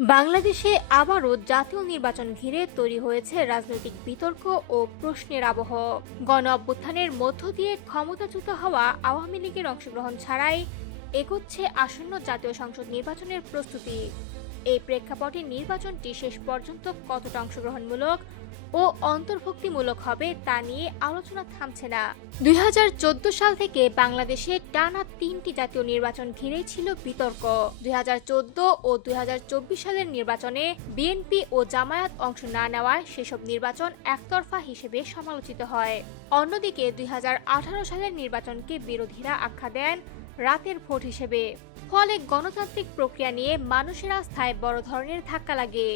বাংলাদেশে আবারও জাতীয় নির্বাচন ঘিরে তৈরি হয়েছে রাজনৈতিক বিতর্ক ও প্রশ্নের আবহ। গণ অভ্যুত্থানের মধ্য দিয়ে ক্ষমতাচ্যুত হওয়া আওয়ামী লীগের অংশগ্রহণ ছাড়াই এগোচ্ছে আসন্ন জাতীয় সংসদ নির্বাচনের প্রস্তুতি। এই প্রেক্ষাপটে নির্বাচনটি শেষ পর্যন্ত কতটা অংশগ্রহণমূলক ও অন্তর্ভুক্তিমূলক হবে তা নিয়ে আলোচনা থামছে না। 2014 সাল থেকে বাংলাদেশে টানা 3টি জাতীয় নির্বাচন ঘিরেই ছিল বিতর্ক। 2014 ও 2024 সালের নির্বাচনে বিএনপি ও জামায়াত অংশ না নেওয়ায় সেসব নির্বাচন একতরফা হিসেবে সমালোচিত হয়। অন্যদিকে 2018 সালের নির্বাচনকে বিরোধীরা আখ্যা দেন রাতের ভোট হিসেবে। ফলে গণতান্ত্রিক প্রক্রিয়া নিয়ে মানুষের আস্থায় বড় ধরনের ধাক্কা লাগে।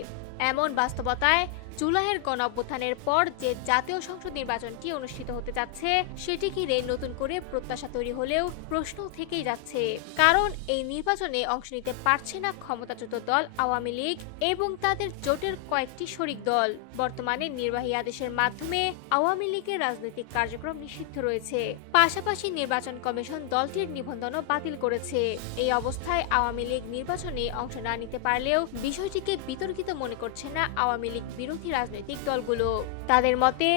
এমন বাস্তবতায় জুলাইয়ের গণঅভ্যুত্থানের পর যে জাতীয় সংসদ নির্বাচনটি অনুষ্ঠিত হতে যাচ্ছে সেটি ঘিরে নতুন করে প্রত্যাশা তৈরি হলেও প্রশ্ন থেকেই যাচ্ছে। কারণ এই নির্বাচনে অংশ নিতে পারছে না ক্ষমতাচ্যুত দল আওয়ামী লীগ এবং তাদের জোটের কয়েকটি শরিক দল। বর্তমানে নির্বাহী আদেশের মাধ্যমে আওয়ামী লীগের রাজনৈতিক কার্যক্রম নিষিদ্ধ রয়েছে। পাশাপাশি নির্বাচন কমিশন দলটির নিবন্ধনও বাতিল করেছে। এই অবস্থায় আওয়ামী লীগ নির্বাচনে অংশ না নিতে পারলেও বিষয়টিকে বিতর্কিত মনে করছে না আওয়ামী লীগ বিরোধী রাজনৈতিক দলগুলো। তাদের মতে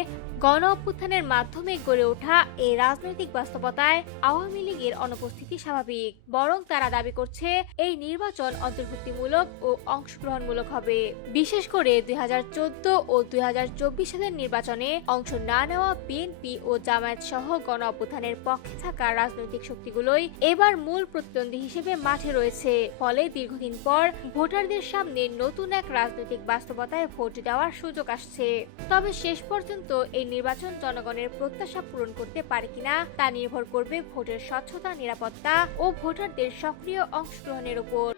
গণ অভ্যুত্থানের মাধ্যমে গড়ে ওঠা এই রাজনৈতিক বাস্তবতায় আওয়ামী লীগের অনুপস্থিতি স্বাভাবিক, বরং তারা দাবি করছে এই নির্বাচন অন্তর্ভুক্তিমূলক ও অংশগ্রহণমূলক হবে। বিশেষ করে 2014 ও 2024 সালের নির্বাচনে অংশ না নেওয়া বিএনপি ও জামায়াত সহ গণ অভ্যুত্থানের পক্ষে থাকা রাজনৈতিক শক্তিগুলোই এবার মূল প্রতিদ্বন্দ্বী হিসেবে মাঠে রয়েছে। ফলে দীর্ঘদিন পর ভোটারদের সামনে নতুন এক রাজনৈতিক বাস্তবতায় ভোট দেওয়ার সুযোগ আসছে। তবে শেষ পর্যন্ত এই নির্বাচন জনগণের প্রত্যাশা পূরণ করতে পারে কিনা তা নির্ভর করবে ভোটের স্বচ্ছতা, নিরাপত্তা ও ভোটারদের সক্রিয় অংশগ্রহণের উপর।